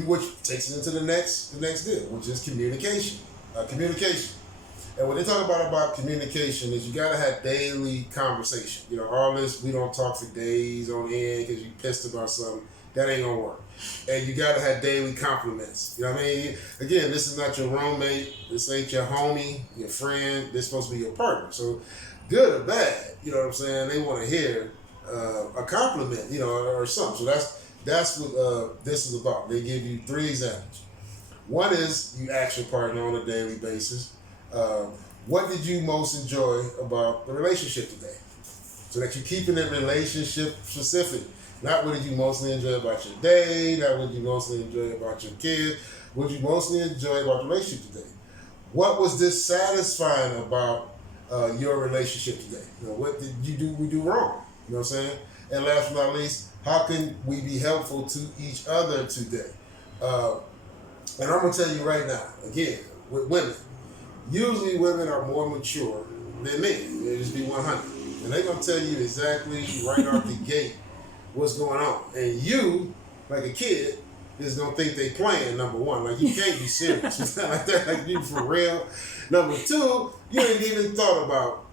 which takes us into the next deal, which is communication. Communication. And what they talk about communication is you gotta have daily conversation. You know, all this, we don't talk for days on end because you pissed about something. That ain't gonna work. And you gotta have daily compliments. You know what I mean? Again, this is not your roommate. This ain't your homie, your friend. This is supposed to be your partner. So good or bad, you know what I'm saying? They want to hear a compliment, you know, or something. So that's what this is about. They give you 3 examples. One is you ask your partner on a daily basis, what did you most enjoy about the relationship today? So that you're keeping it relationship specific. Not what did you mostly enjoy about your day, not what you mostly enjoy about your kids, what you mostly enjoy about the relationship today. What was dissatisfying about your relationship today? You know, what did we do wrong? You know what I'm saying? And last but not least, how can we be helpful to each other today? And I'm gonna tell you right now, again, with women, usually women are more mature than men. They just be 100. And they're gonna tell you exactly right off the gate what's going on. And you, like a kid, is gonna think they playing, number one. Like, you can't be serious. It's not like that, like you for real. Number two, you ain't even thought about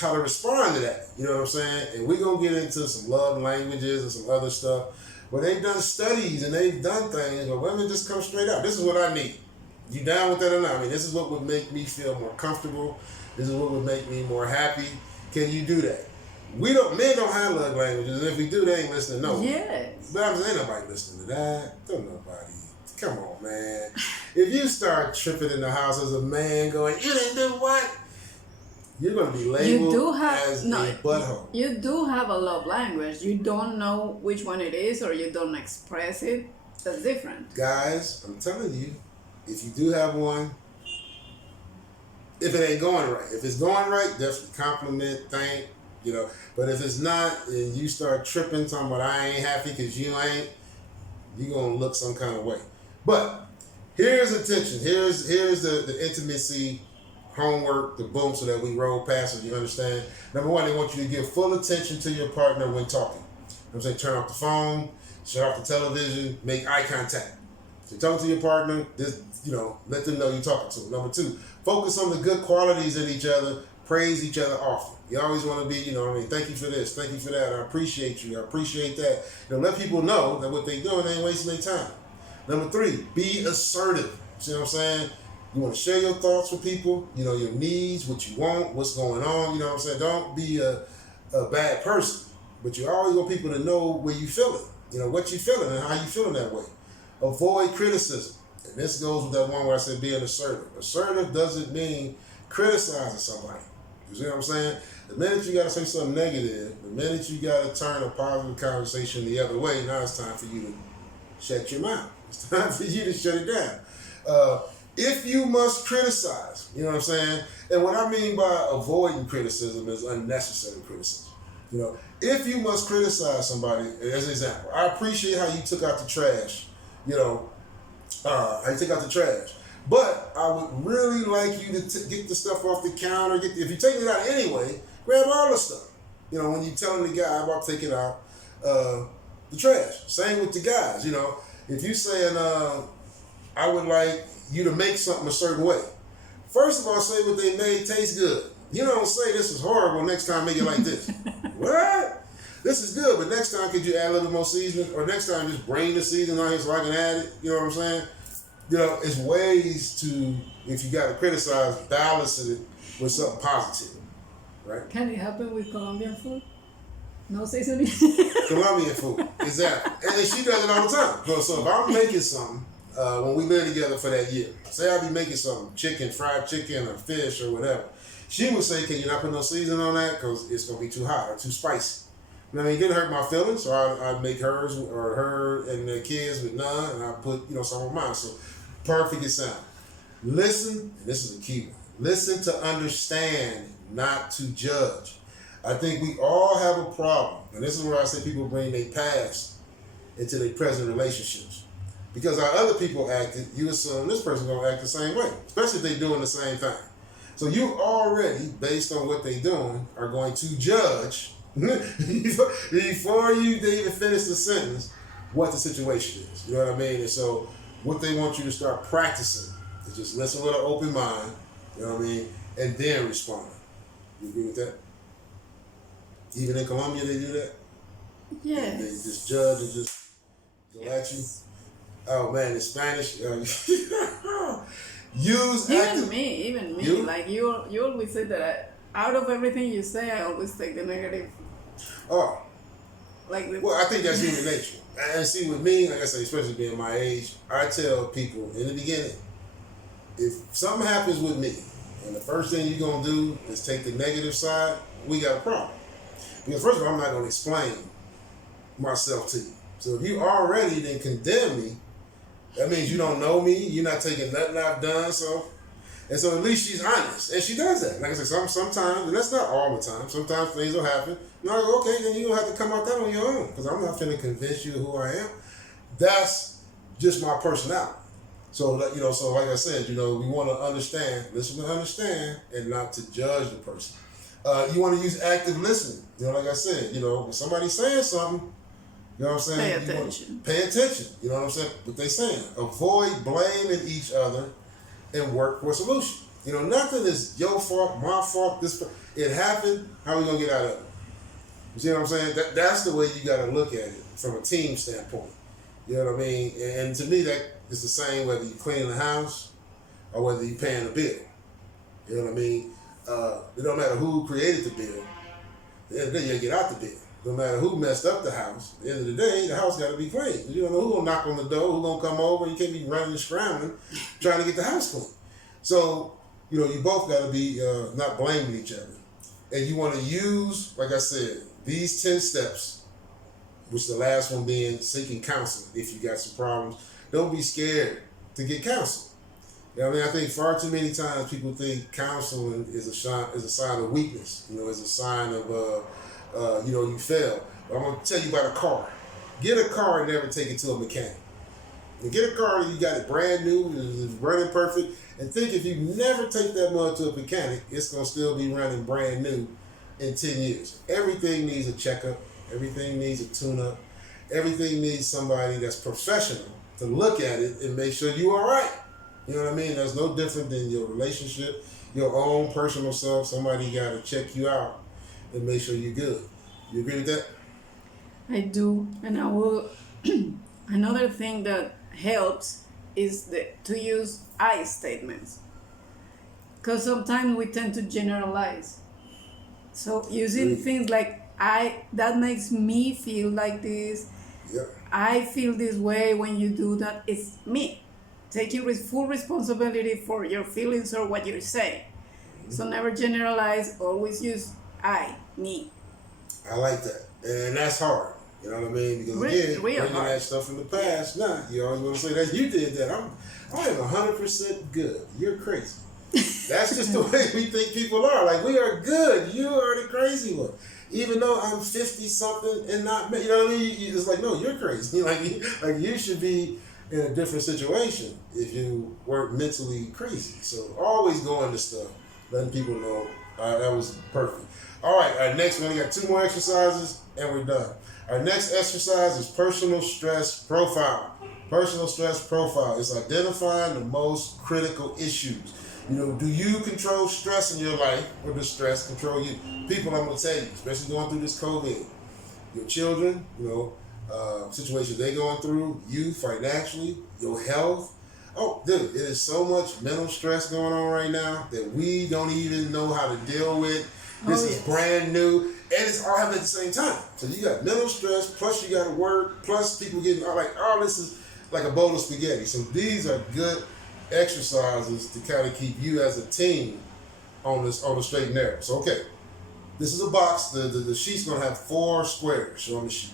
how to respond to that. You know what I'm saying? And we're gonna get into some love languages and some other stuff. But they've done studies and they've done things where women just come straight out. This is what I need. You down with that or not? I mean, this is what would make me feel more comfortable. This is what would make me more happy. Can you do that? Men don't have love languages, and if we do, they ain't listening to no one. Yes. But I'm saying, ain't nobody listening to that. Don't nobody. Come on, man. If you start tripping in the house as a man going, you didn't do what? You're going to be labeled as a butthole. You do have a love language. You don't know which one it is, or you don't express it. That's different. Guys, I'm telling you, if you do have one, if it ain't going right. If it's going right, definitely compliment, thank, you know. But if it's not, and you start tripping, talking about I ain't happy because you ain't, you're going to look some kind of way. But here's attention. Here's the intimacy homework, the boom, so that we roll past it, you understand? Number one, they want you to give full attention to your partner when talking. You know what I'm saying? Turn off the phone, shut off the television, make eye contact. So talking to your partner, just, you know, let them know you're talking to them. Number two, focus on the good qualities in each other, praise each other often. You always want to be, you know what I mean, thank you for this, thank you for that, I appreciate you, I appreciate that. You know, let people know that what they're doing, they ain't wasting their time. Number three, be assertive. See what I'm saying? You want to share your thoughts with people, you know, your needs, what you want, what's going on, you know what I'm saying? Don't be a bad person, but you always want people to know where you feeling, you know, what you feeling and how you feeling that way. Avoid criticism. And this goes with that one where I said being assertive. Assertive doesn't mean criticizing somebody. You see what I'm saying? The minute you got to say something negative, the minute you got to turn a positive conversation the other way, now it's time for you to shut your mouth. It's time for you to shut it down. If you must criticize, you know what I'm saying? And what I mean by avoiding criticism is unnecessary criticism. You know, if you must criticize somebody, as an example, I appreciate how you took out the trash, you know, how you took out the trash. But I would really like you to get the stuff off the counter. If you're taking it out anyway, grab all the stuff. You know, when you're telling the guy about taking out the trash. Same with the guys, you know. If you saying, I would like you to make something a certain way. First of all, say what they made tastes good. You don't say this is horrible, next time make it like this. What? This is good, but next time could you add a little bit more seasoning? Or next time just bring the seasoning out here so I can add it? You know what I'm saying? You know, it's ways to, if you got to criticize, balance it with something positive, right? Can it happen with Colombian food? No seasoning? Colombian food, exactly. And she does it all the time. So if I'm making something, when we live together for that year, say I be making something, chicken, fried chicken, or fish, or whatever, she would say, can you not put no seasoning on that? Because it's going to be too hot or too spicy. I mean, it didn't hurt my feelings, so I'd make hers or her and the kids with none, and I put, you know, some of mine. So perfect example. Listen, and this is a key one. Listen to understand, not to judge. I think we all have a problem, and this is where I say people bring their past into their present relationships. Because how other people acted, you assume this person gonna act the same way, especially if they're doing the same thing. So you already, based on what they're doing, are going to judge before you even finish the sentence what the situation is. You know what I mean? And so what they want you to start practicing is just listen with an open mind, you know what I mean, and then respond. You agree with that? Even in Colombia, they do that? Yes. They just judge and just go at you? Oh man, in Spanish, use active. Even me. You? Like you always say that out of everything you say, I always take the negative. Oh, Like the, well, I think that's human nature. And see, with me, like I say, especially being my age, I tell people in the beginning, if something happens with me, and the first thing you're gonna do is take the negative side, we got a problem. Because first of all, I'm not gonna explain myself to you. So if you already then condemn me, that means you don't know me. You're not taking nothing I've done. So at least she's honest, and she does that. Like I said, sometimes, and that's not all the time. Sometimes things will happen. And I go, okay, then you gonna have to come out that on your own, because I'm not finna convince you who I am. That's just my personality. So that, so like I said, we want to understand, listen to understand, and not to judge the person. You want to use active listening. Like I said, when somebody's saying something, you know what I'm saying? pay attention. Pay attention. You know what I'm saying? What they saying. Avoid blaming each other and work for a solution. Nothing is your fault, my fault. It happened. How are we gonna get out of it? You see what I'm saying? That's the way you got to look at it from a team standpoint. You know what I mean? And to me, that is the same whether you cleaning the house or whether you paying the bill. You know what I mean? It don't matter who created the bill. At the end of the day, you get out the bill. No matter who messed up the house, at the end of the day, the house got to be clean. You don't know who gonna knock on the door, who gonna come over. You can't be running and scrambling trying to get the house clean. So, you both got to be not blaming each other. And you want to use, like I said, these 10 steps, which the last one being seeking counseling if you got some problems. Don't be scared to get counseling. I think far too many times people think counseling is a sign of weakness. Is a sign of you fail. But I'm gonna tell you about a car. Get a car and never take it to a mechanic. And get a car and you got it brand new, it's running perfect. And think if you never take that mug to a mechanic, it's gonna still be running brand new in 10 years. Everything needs a checkup. Everything needs a tune-up. Everything needs somebody that's professional to look at it and make sure you're all right. You know what I mean? That's no different than your relationship, your own personal self. Somebody got to check you out and make sure you're good. You agree with that? I do, and I will. Another thing that helps is to use I statements, because sometimes we tend to generalize. So using things like that makes me feel like this. Yep. I feel this way when you do that. It's me taking full responsibility for your feelings or what you're saying. Mm-hmm. So never generalize. Always use me. I like that, and that's hard. You know what I mean? Because again, bringing that stuff from the past, you always want to say that you did that. I am 100% good. You're crazy. That's just the way we think people are. Like, we are good. You are the crazy one. Even though I'm 50 something and not, you know what I mean? It's like, no, you're crazy. Like you should be in a different situation if you weren't mentally crazy. So always go into stuff, letting people know that was perfect. All right, our next one, we got 2 more exercises and we're done. Our next exercise is personal stress profile. Personal stress profile is identifying the most critical issues. Do you control stress in your life, or does stress control you? People, I'm going to tell you, especially going through this COVID, your children, situations they're going through, you financially, your health. Oh, dude, it is so much mental stress going on right now that we don't even know how to deal with. This is brand new, and it's all happening at the same time. So you got mental stress, plus you got to work, plus people getting this is like a bowl of spaghetti. So these are good exercises to kind of keep you as a team on the straight and narrow. So okay, this is a box. The sheet's gonna have 4 squares. Show on the sheet.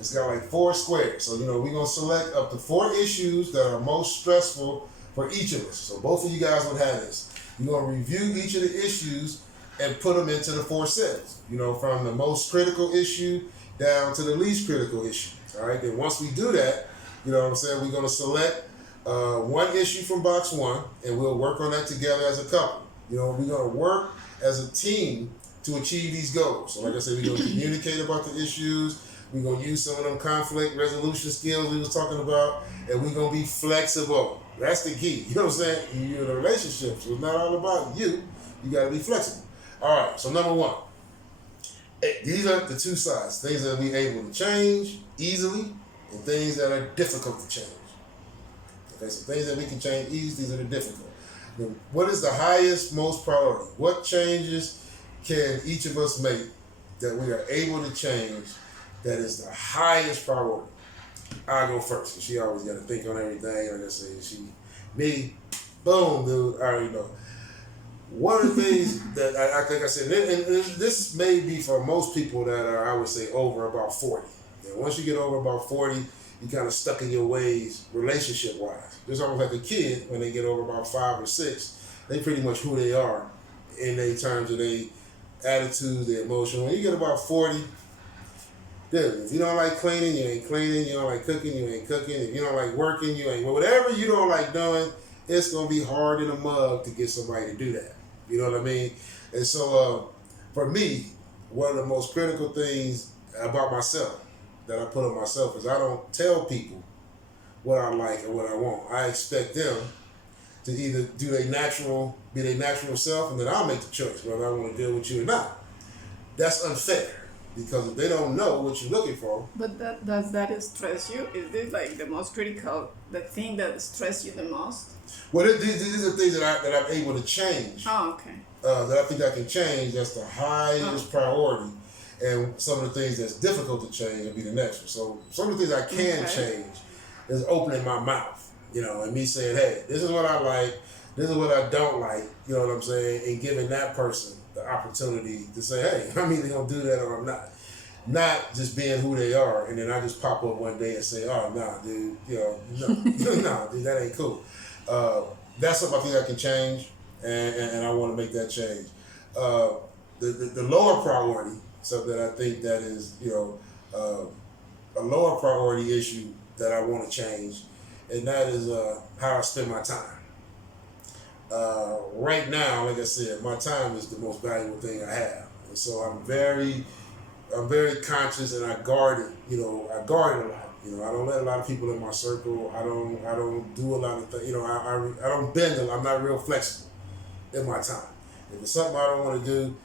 It's got like 4 squares. So we're gonna select up to 4 issues that are most stressful for each of us. So both of you guys would have this. You're gonna review each of the issues and put them into the 4 cells. From the most critical issue down to the least critical issue. All right. Then once we do that, we're going to select 1 issue from box 1, and we'll work on that together as a couple. We're going to work as a team to achieve these goals. So like I said, we're going to communicate about the issues. We're going to use some of them conflict resolution skills we was talking about, and we're going to be flexible. That's the key. You know what I'm saying? You're in a relationship, so it's not all about you. You got to be flexible. All right, so number one, these are the two sides. Things that we able to change easily and things that are difficult to change. Okay, so things that we can change easily, these are the difficult. Now, what is the highest, most priority? What changes can each of us make that we are able to change that is the highest priority? I'll go first, because she always got to think on everything. Like I said, me, boom, dude, I already know. One of the things that I think I said, and this may be for most people that are, I would say, over about 40. And once you get over about 40, you kind of stuck in your ways relationship-wise. It's almost like a kid when they get over about 5 or 6. They pretty much who they are in their terms of their attitudes, their emotion. When you get about 40, dude, if you don't like cleaning, you ain't cleaning. You don't like cooking, you ain't cooking. If you don't like working, you ain't. Whatever you don't like doing, it's going to be hard in a mug to get somebody to do that. You know what I mean? And so for me, one of the most critical things about myself that I put on myself is I don't tell people what I like or what I want. I expect them to either be their natural self, and then I'll make the choice whether I want to deal with you or not. That's unfair, because if they don't know what you're looking for. But does that stress you? Is this like the most critical, the thing that stresses you the most? Well, these are things that I'm able to change. Oh, okay. That I think I can change. That's the highest priority. And some of the things that's difficult to change will be the next one. So some of the things I can change is opening my mouth, and me saying, hey, this is what I like, this is what I don't like, you know what I'm saying, and giving that person the opportunity to say, hey, I'm either going to do that or I'm not. Not just being who they are, and then I just pop up one day and say, oh, nah, dude, no, nah, dude, that ain't cool. That's something I think I can change, and I want to make that change. The lower priority, something that I think that is, a lower priority issue that I want to change, and that is how I spend my time. Right now, like I said, my time is the most valuable thing I have, and so I'm very conscious, and I guard it. I guard it a lot. I don't let a lot of people in my circle. I don't do a lot of things. I don't bend. I'm not real flexible in my time. If it's something I don't want to do,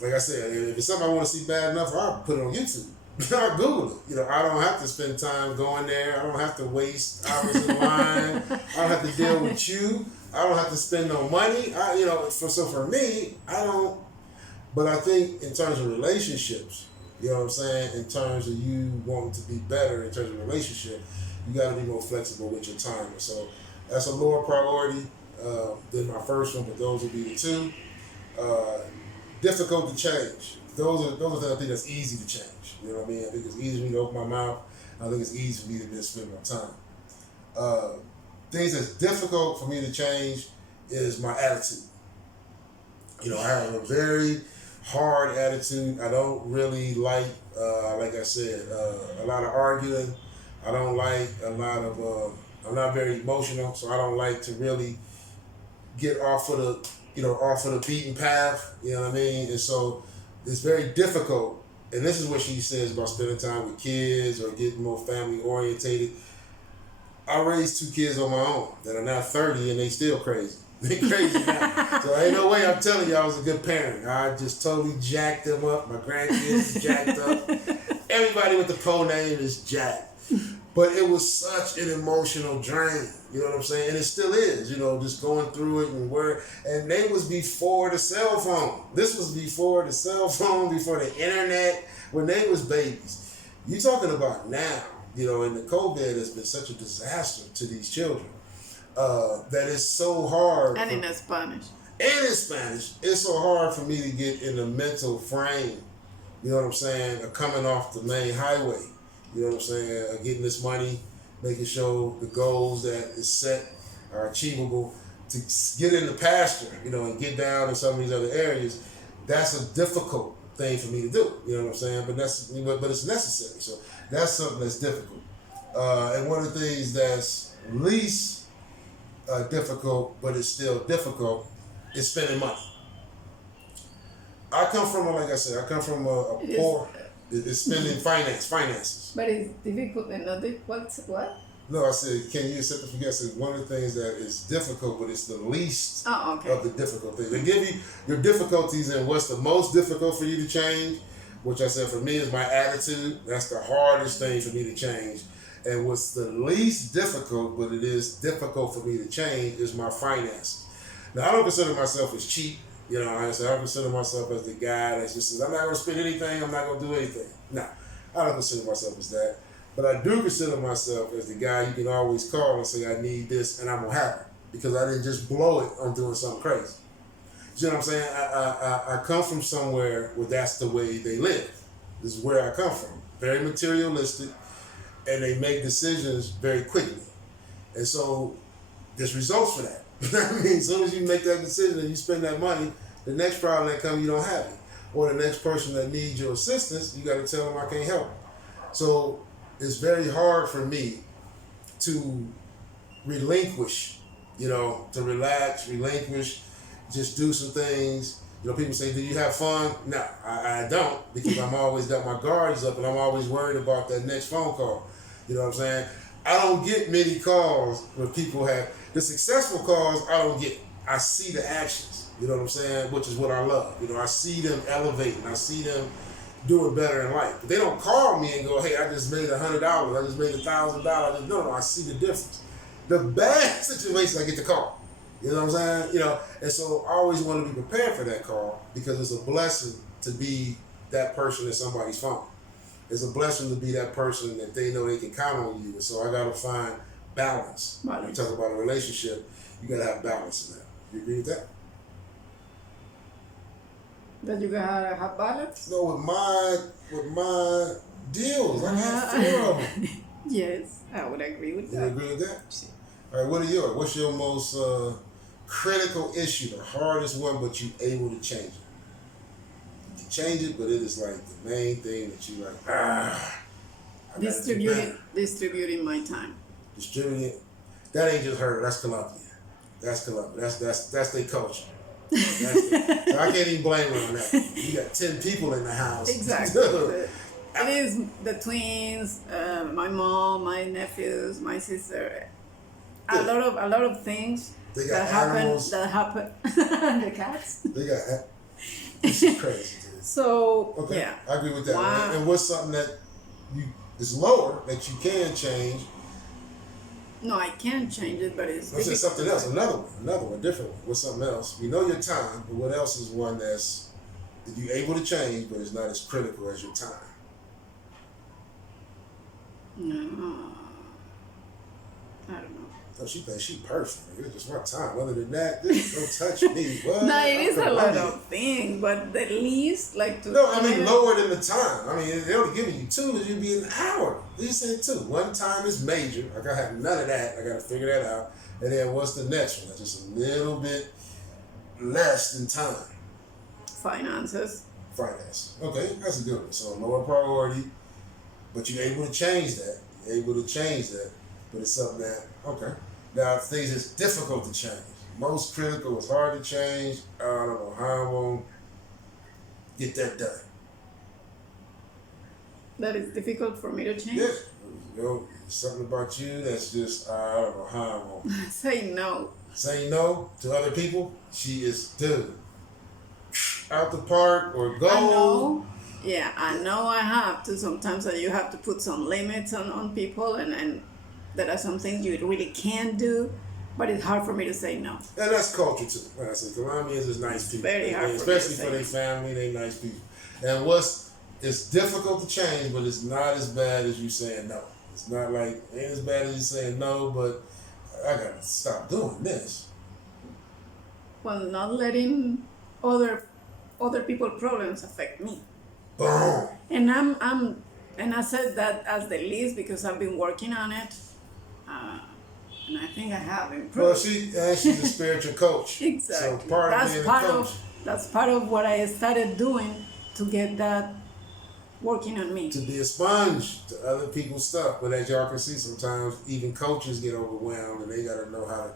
like I said, if it's something I want to see bad enough, I'll put it on YouTube. I'll Google it. I don't have to spend time going there. I don't have to waste hours in line. I don't have to deal with you. I don't have to spend no money. So for me, I don't. But I think in terms of relationships, you know what I'm saying? In terms of you wanting to be better in terms of relationship, you got to be more flexible with your time. So that's a lower priority than my first one, but those would be the two. Difficult to change. Those are things I think that's easy to change. You know what I mean? I think it's easy for me to open my mouth. I think it's easy for me to just spend my time. Things that's difficult for me to change is my attitude. I have a very hard attitude. I don't really like I said, a lot of arguing. I don't like a lot of, I'm not very emotional, so I don't like to really get off of the beaten path, you know what I mean? And so it's very difficult, and this is what she says about spending time with kids or getting more family orientated. I raised 2 kids on my own that are now 30 and they still crazy. They crazy now. So ain't no way I'm telling you I was a good parent. I just totally jacked them up. My grandkids jacked up. Everybody with the co name is jacked. But it was such an emotional drain. You know what I'm saying? And it still is, just going through it and they was before the cell phone. This was before the cell phone, before the internet, when they was babies. You talking about now, and the COVID has been such a disaster to these children. That it's so hard. And in Spanish. And in Spanish. It's so hard for me to get in the mental frame, you know what I'm saying, of coming off the main highway, you know what I'm saying, of getting this money, making sure the goals that is set are achievable, to get in the pasture, and get down in some of these other areas. That's a difficult thing for me to do, you know what I'm saying, but it's necessary. So that's something that's difficult. And one of the things that's least difficult, but it's still difficult, is spending money. I come from, like I said, I come from a poor. It's spending finances. But it's difficult and not what? No, I said, can you accept the forget? I said, one of the things that is difficult, but it's the least of the difficult things. They give you your difficulties and what's the most difficult for you to change, which I said for me is my attitude. That's the hardest thing for me to change. And what's the least difficult, but it is difficult for me to change, is my finances. Now, I don't consider myself as cheap. You know, I consider myself as the guy that just says, I'm not going to spend anything, I'm not going to do anything. No, I don't consider myself as that. But I do consider myself as the guy you can always call and say, I need this, and I'm going to have it. Because I didn't just blow it on doing something crazy. You know what I'm saying? I come from somewhere where that's the way they live. This is where I come from. Very materialistic, and they make decisions very quickly. And so there's results for that. I mean, as soon as you make that decision and you spend that money, the next problem that comes, you don't have it. Or the next person that needs your assistance, you got to tell them I can't help. So it's very hard for me to relinquish, to relax, just do some things. People say, do you have fun? No, I don't, because I'm always got my guards up and I'm always worried about that next phone call. You know what I'm saying? I don't get many calls where people have, the successful calls I don't get. I see the actions, you know what I'm saying? Which is what I love. I see them elevating. I see them doing better in life. But they don't call me and go, hey, I just made $100. I just made $1,000. No, I see the difference. The bad situations I get the call. You know what I'm saying? And so I always want to be prepared for that call because it's a blessing to be that person in somebody's phone. It's a blessing to be that person that they know they can count on you. And so I got to find balance. When you talk about a relationship, you got to have balance in that. You agree with that? That you gotta have balance? No, with my deals. I got 4 of them. Yes, I would agree with that. You agree with that? All right, what are yours? What's your most critical issue, the hardest one, but you able to change it? You can change it, but it is like the main thing that you like, distributing my time. Distributing it. That ain't just her, that's Colombia. That's Colombia. That's their culture. So I can't even blame her on that. You got 10 people in the house. Exactly. It is the twins, my mom, my nephews, my sister. A lot of things they got that happen. The cats. They got. This is crazy, dude. So okay, yeah, I agree with that. Wow. And what's something that is lower that you can change? No, I can't change it, but it's. Let's say something else. Another one, different one. What's something else? You know your time, but what else is one that you're able to change, but it's not as critical as your time? No, I don't know. Oh, she thinks she perfect. It's just one time. Other than that, don't touch me. What? No, it is a lot of things, but the least like to. No, I mean lower than the time. I mean, they're only giving you 2, you'd be an hour. You said 2. One time is major. I gotta have none of that. I gotta figure that out. And then what's the next one? That's just a little bit less than time. Finances. Okay, that's a good one. So lower priority, but you're able to change that. But it's something that, okay. Now, things that's difficult to change. Most critical is hard to change. I don't know how I'm going to get that done. That is difficult for me to change? Yeah. Something about you that's just, I don't know how I'm going to. Say no. Saying no to other people? She is, dude, out the park or go. I know. Yeah, I know I have to. Sometimes you have to put some limits on people and there are some things you really can't do, but it's hard for me to say no. And that's culture too. Like I said, Colombians is nice people. Very hard especially for their family, they nice people. And it's difficult to change, but it's not as bad as you saying no. It's not like, it ain't as bad as you saying no, but I gotta stop doing this. Well, not letting other people's problems affect me. Boom. And and I said that as the least because I've been working on it. And I think I have improved. Well, she's a spiritual coach. Exactly. So that's part of what I started doing to get that working on me. To be a sponge to other people's stuff. But as y'all can see, sometimes even coaches get overwhelmed and they got to know how to.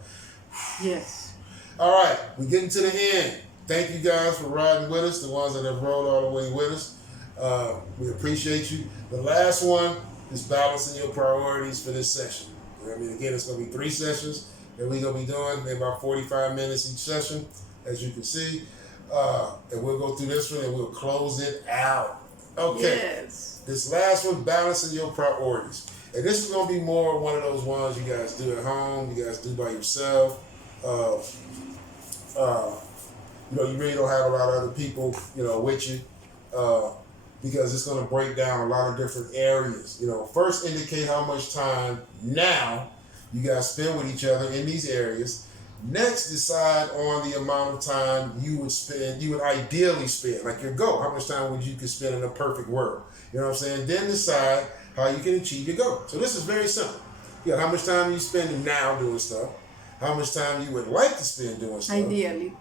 Yes. All right, we're getting to the end. thank you guys for riding with us, the ones that have rolled all the way with us. We appreciate you. The last one is balancing your priorities for this session. You know what I mean? Again, it's going to be 3 sessions that we're going to be doing, maybe about 45 minutes each session, as you can see. And we'll go through this one and we'll close it out. Okay. Yes. This last one, balancing your priorities. And this is going to be more one of those ones you guys do at home, you guys do by yourself. You know, you really don't have a lot of other people, you know, with you, because it's going to break down a lot of different areas. You know, first indicate how much time now you guys spend with each other in these areas. Next, decide on the amount of time you would ideally spend, like your goal. How much time would you could spend in a perfect world? You know what I'm saying? Then decide how you can achieve your goal. So this is very simple. You got how much time you spend now doing stuff, how much time you would like to spend doing stuff. Ideally,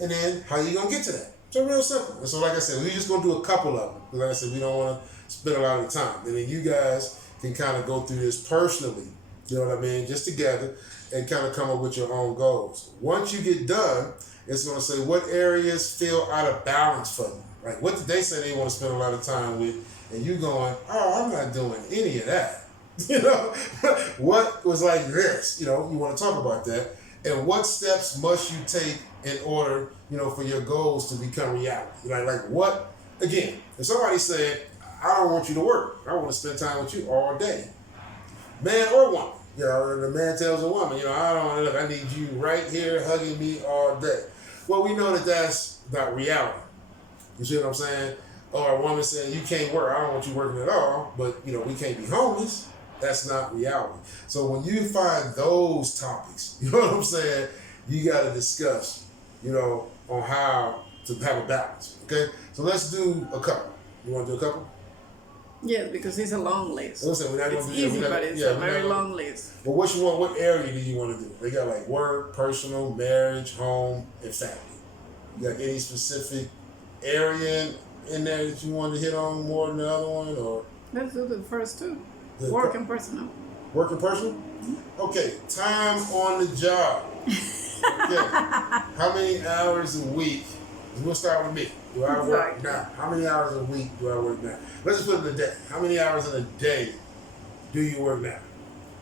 and then how you gonna get to that. So real simple. And so like I said, we're just gonna do a couple of them. Because like I said, we don't want to spend a lot of time. And then you guys can kind of go through this personally, you know what I mean, just together, and kind of come up with your own goals. Once you get done, it's gonna say what areas feel out of balance for you. Like what did they say they want to spend a lot of time with, and you going, oh, I'm not doing any of that. You know, what was like this? You know, you want to talk about that, and what steps must you take in order, you know, for your goals to become reality? Like what? Again, if somebody said, I don't want you to work, I want to spend time with you all day, man or woman. You know, and the man tells a woman, you know, I need you right here hugging me all day. Well, we know that that's not reality. You see what I'm saying? Or a woman saying, you can't work, I don't want you working at all, but, you know, we can't be homeless. That's not reality. So when you find those topics, you know what I'm saying, you got to discuss, you know, on how to have a balance. Okay? So let's do a couple. You want to do a couple? yes, because it's a long list. Listen, we're not It's gonna easy, but it's a very long list. But what you want? What area do you want to do? They got like work, personal, marriage, home, and family. You got any specific area in there that you want to hit on more than the other one, or? Let's do the first two. Work and personal. Work and personal? Okay, time on the job. Okay. How many hours a week? We'll start with me. Do I work now? How many hours a week do I work now? Let's just put it in a day. How many hours in a day do you work now?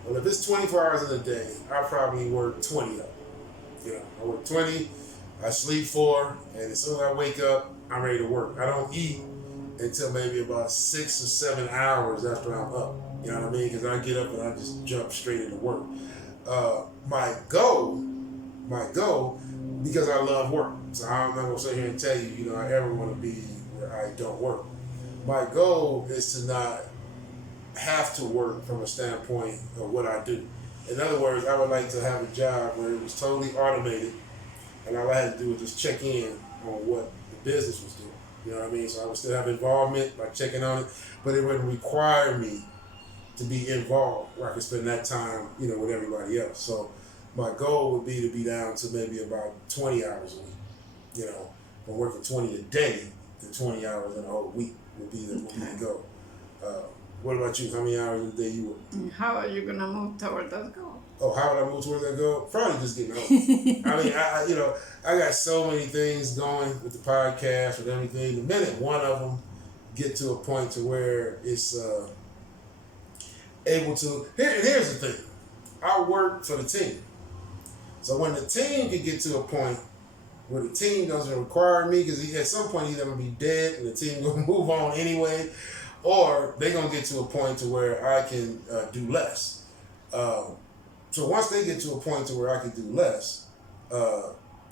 Well, if it's 24 hours in a day, I probably work 20 of them. You know, I work 20, I sleep 4, and as soon as I wake up, I'm ready to work. I don't eat until maybe about 6 or 7 hours after I'm up. You know what I mean? Because I get up and I just jump straight into work. My goal, because I love work. So I'm not gonna sit here and tell you, you know, I ever want to be where I don't work. My goal is to not have to work from a standpoint of what I do. In other words, I would like to have a job where it was totally automated, and all I had to do was just check in on what the business was doing. You know what I mean? So I would still have involvement by checking on it, but it wouldn't require me to be involved where I could spend that time, you know, with everybody else. So my goal would be to be down to maybe about 20 hours a week. You know, from working 20 a day to 20 hours in a whole week would be the goal. What about you? How many hours a day you work? How are you gonna move toward that goal? Oh, how would I move toward that goal? Probably just getting old. I mean, I got so many things going with the podcast and everything. The minute one of them get to a point to where it's able to. Here's the thing. I work for the team. So when the team can get to a point where the team doesn't require me, because at some point either I'm gonna be dead and the team gonna move on anyway, or they're gonna get to a point to where I can do less. So once they get to a point to where I can do less,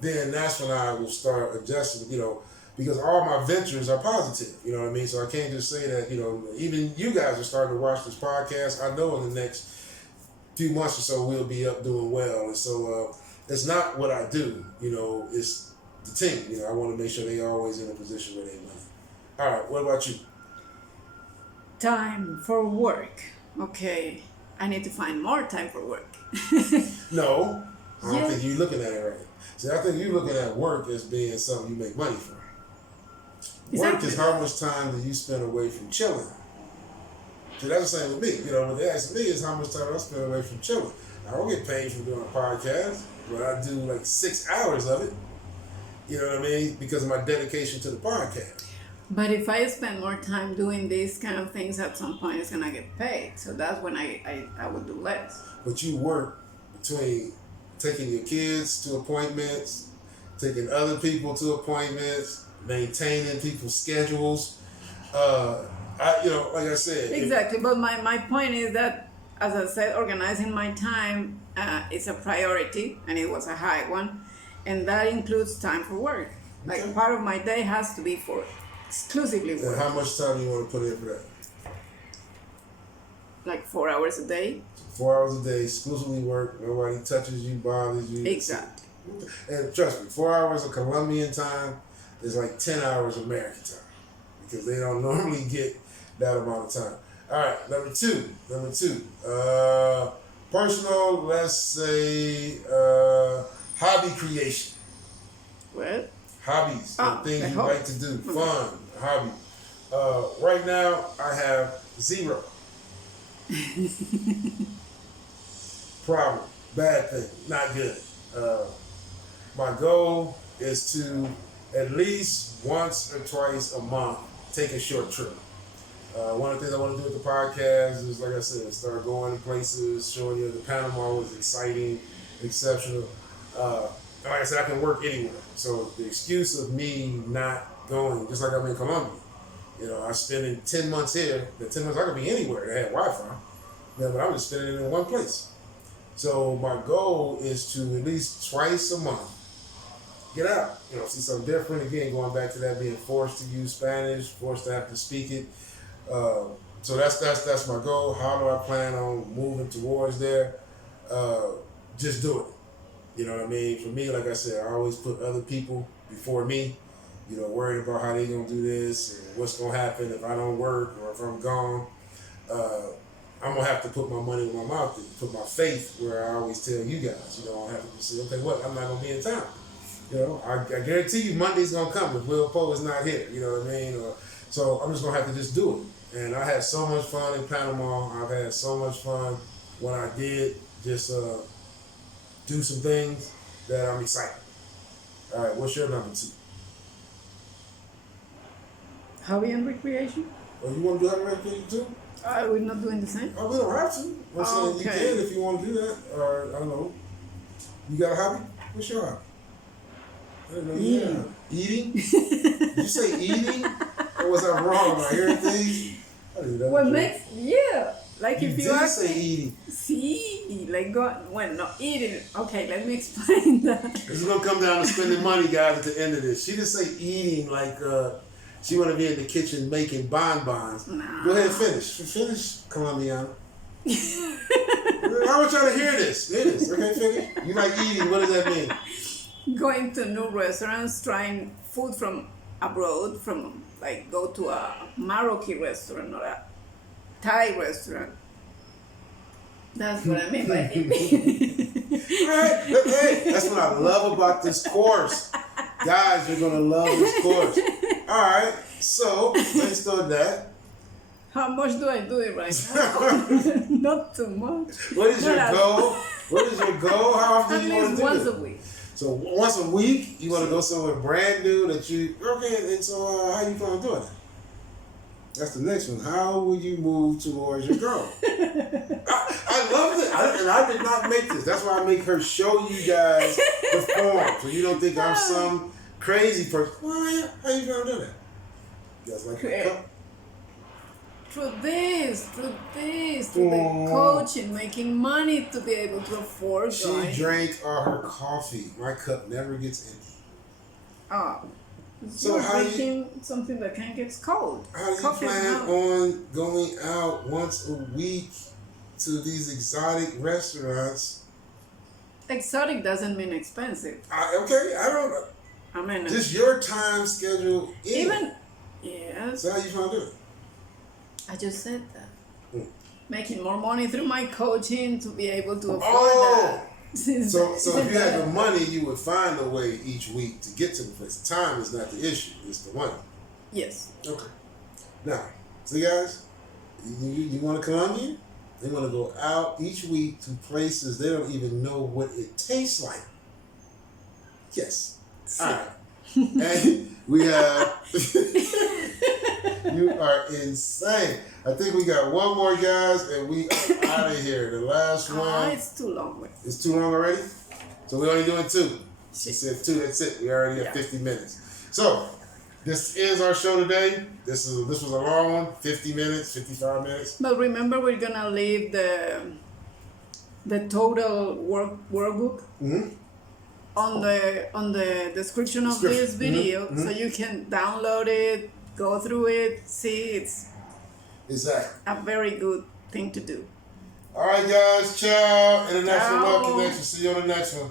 then that's when I will start adjusting, you know, because all my ventures are positive, you know what I mean? So I can't just say that, you know, even you guys are starting to watch this podcast. I know in the next few months or so we'll be up doing well. And so it's not what I do, you know, it's the team. You know, I want to make sure they always in a position where they win. All right, what about you? Time for work. Okay, I need to find more time for work. No, I don't think you're looking at it right. See, I think you're looking at work as being something you make money from. Work is how much time do you spend away from chilling. See, that's the same with me. You know, what they ask me is how much time I spend away from chilling. I don't get paid for doing a podcast, but I do like 6 hours of it. You know what I mean? Because of my dedication to the podcast. But if I spend more time doing these kind of things, at some point it's gonna get paid. So that's when I would do less. But you work between taking your kids to appointments, taking other people to appointments, maintaining people's schedules. Like I said. Exactly. But my point is that, as I said, organizing my time is a priority, and it was a high one, and that includes time for work. Like Okay. part of my day has to be for exclusively work. And how much time do you want to put in for that? Like 4 hours a day. 4 hours a day, exclusively work. Nobody touches you, bothers you. Exactly. And trust me, 4 hours of Colombian time is like 10 hours American time, because they don't normally get that amount of time. All right, number two. Personal, let's say, hobby creation. What? Hobbies, Oh, the things the you hobby. like to do, fun, hobby. Right now, I have 0. Problem, bad thing, not good. My goal is to at least once or twice a month take a short trip. One of the things I want to do with the podcast is, like I said, start going to places, showing you that Panama was exciting, exceptional. And like I said, I can work anywhere. So the excuse of me not going, just like I'm in Colombia, I'm spending 10 months here. The 10 months I could be anywhere that had Wi-Fi, but I'm just spending it in one place. So my goal is to at least twice a month get out, see something different. Again, going back to that, being forced to use Spanish, forced to have to speak it. So that's my goal. How do I plan on moving towards there? Just do it. You know what I mean? For me, like I said, I always put other people before me. Worried about how they gonna do this and what's gonna happen if I don't work or if I'm gone. I'm gonna have to put my money where my mouth is, put my faith where I always tell you guys. I have to say, okay, what? I'm not gonna be in town. I guarantee you Monday's gonna come if Will Poe is not here. You know what I mean? So I'm just gonna have to just do it. And I had so much fun in Panama. I've had so much fun when I did just do some things that I'm excited. All right, what's your number 2? Hobby and recreation? Oh, you want to do hobby recreation too? We're not doing the same? Oh, we don't have to. I'm saying you can if you want to do that. Or, I don't know. You got a hobby? What's your hobby? I didn't know you had a hobby. Eating? Did you say eating? Or was I wrong? Am I hearing things? I didn't know. What makes, yeah. Like if you did ask say me, eating. see, like no, eating. Okay, let me explain that. This is gonna come down to spending money, guys. At the end of this, she didn't say eating like she want to be in the kitchen making bonbons. Nah. Go ahead, finish, Colombiana. I want y'all to hear this. Hear this. Okay, finish. You like eating? What does that mean? Going to new restaurants, trying food from abroad, go to a Moroccan restaurant or a Thai restaurant. That's what I mean by eating. Right. Hey, that's what I love about this course. Guys, you're going to love this course. All right. So, based on that. How much do I do it right now? Not too much. What is your goal? What is your goal? How often do you want to do it? Once a week. So, once a week, you want to go somewhere brand new that you... Okay, and so how you going to do it? That's the next one. How will you move towards your goal? I love it. I did not make this. That's why I make her show you guys the form. So you don't think I'm some crazy person. Well, how you going to do that? You guys like your cup? Through the coaching, making money to be able to afford going. She drank all her coffee. My cup never gets empty. Oh. So you're how drinking something that can get cold. How do you Coffee plan on going out once a week to these exotic restaurants? Exotic doesn't mean expensive. I don't know. I mean, Just your time schedule. Yes. So how you trying to do it? I just said that. Making more money through my coaching to be able to afford that. So if you had the money, you would find a way each week to get to the place. Time is not the issue; it's the money. Yes. Okay. Now, see, guys, you want to Colombian? They want to go out each week to places they don't even know what it tastes like. Yes. All right. And we have. You are insane. I think we got one more, guys, and we are out of here. The last one. It's too long. It's too long already? So we're only doing 2. She said 2, that's it. We already have 50 minutes. So this is our show today. This was a long one, 50 minutes, 55 minutes. But remember, we're gonna leave the total workbook on the description of this video, so you can download it, go through it, see. It's exactly a very good thing to do. All right, guys. Ciao. International Ciao. Love Connection. See you on the next one.